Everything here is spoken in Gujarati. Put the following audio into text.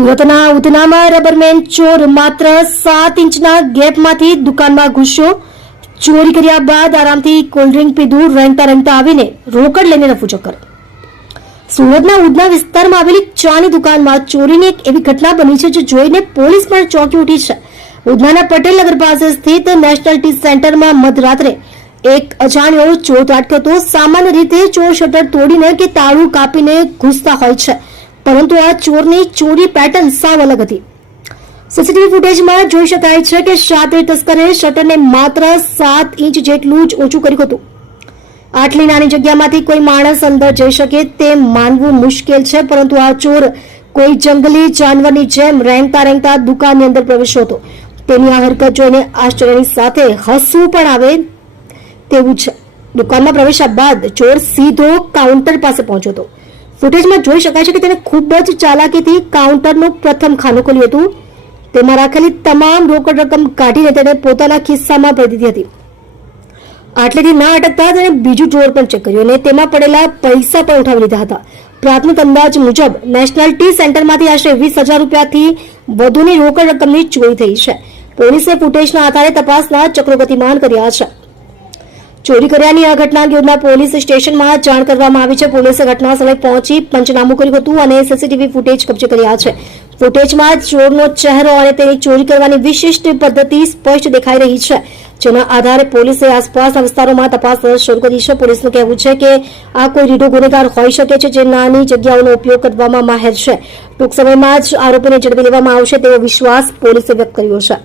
સુરતના ઉધનામાં રબરમેન ચોર માત્ર 7 ઇંચના ગેપમાંથી દુકાનમાં ઘૂસ્યો. ચોરી કર્યા બાદ આરામથી કોલ્ડ્રિંક પીધું, રેંગતા આવીને રોકડ લઈને રફુચક્કર. સુરતના ઉધના વિસ્તારમાં આવેલી ચાની દુકાનમાં ચોરીની એક એવી ઘટના બની છે જે જોઈને પોલીસ પણ ચોંકી ઉઠી છે. ઉધનાના પટેલ નગર પાસે સ્થિત નેશનલ ટી સેન્ટરમાં મધરાત્રે એક અજાણ્યો ચોર ત્રાટક્યો હતો. સામાન્ય રીતે ચોર શટર તોડીને કે તાળું કાપીને ઘૂસતા હોય છે, પરંતુ આ ચોરની ચોરી પેટર્ન સાવ અલગ હતી. સીસીટીવી ફૂટેજમાં જોઈ શકાય છે કે શાतिर તસ્કરે શટરને માત્ર 7 ઇંચ જેટલું જ ઊંચું કર્યું હતું. આટલી નાની જગ્યામાંથી કોઈ માણસ અંદર જઈ શકે તે માનવું મુશ્કેલ છે, પરંતુ આ ચોર કોઈ જંગલી જાનવરની જેમ રેંગતા દુકાનની અંદર પ્રવેશ્યો હતો. તેની આ હરકત જોઈને આશ્ચર્યની સાથે હસવું પણ આવે તેવું છે. દુકાનમાં પ્રવેશ્યા બાદ ચોર સીધો કાઉન્ટર પાસે પહોંચ્યો હતો. ફૂટેજમાં જોઈ શકાય છે કે તેને ખૂબ જ ચાલાકીથી કાઉન્ટરનું પ્રથમ ખાનું ખોલ્યું હતું. તેમાં રાખેલી તમામ રોકડ રકમ કાઢીને તેણે પોતાના ખિસ્સામાં ભરી દીધી હતી. આટલેથી ના અટકતા તેણે બીજું ડ્રોઅર પણ ચેક કર્યું અને તેમાં પડેલા પૈસા પણ ઉઠાવી લીધા હતા. પ્રાથમિક અંદાજ મુજબ નેશનલ ટી સેન્ટરમાંથી આશરે 20,000 રૂપિયાથી વધુની રોકડ રકમની ચોરી થઈ છે. પોલીસે ફૂટેજના આધારે તપાસના ચક્રો ગતિમાન કર્યા છે. ચોરી કર્યાની આ ઘટના અંગે ઉધના પોલીસ સ્ટેશનમાં જાણ કરવામાં આવી છે. પોલીસે ઘટના સ્થળે પહોંચી પંચનામું કર્યું હતું અને સીસીટીવી ફૂટેજ કબજે કર્યા છે. ફૂટેજમાં ચોરનો ચહેરો અને તેની ચોરી કરવાની વિશિષ્ટ પદ્ધતિ સ્પષ્ટ દેખાઈ રહી છે, જેના આધારે પોલીસે આસપાસના વિસ્તારોમાં તપાસ શરૂ કરી છે. પોલીસનું કહેવું છે કે આ કોઈ રીઢો ગુનેગાર હોઈ શકે છે જે નાની જગ્યાઓનો ઉપયોગ કરવામાં માહેર છે. ટૂંક સમયમાં જ આરોપીને ઝડપી લેવામાં આવશે તેવો વિશ્વાસ પોલીસે વ્યક્ત કર્યો છે.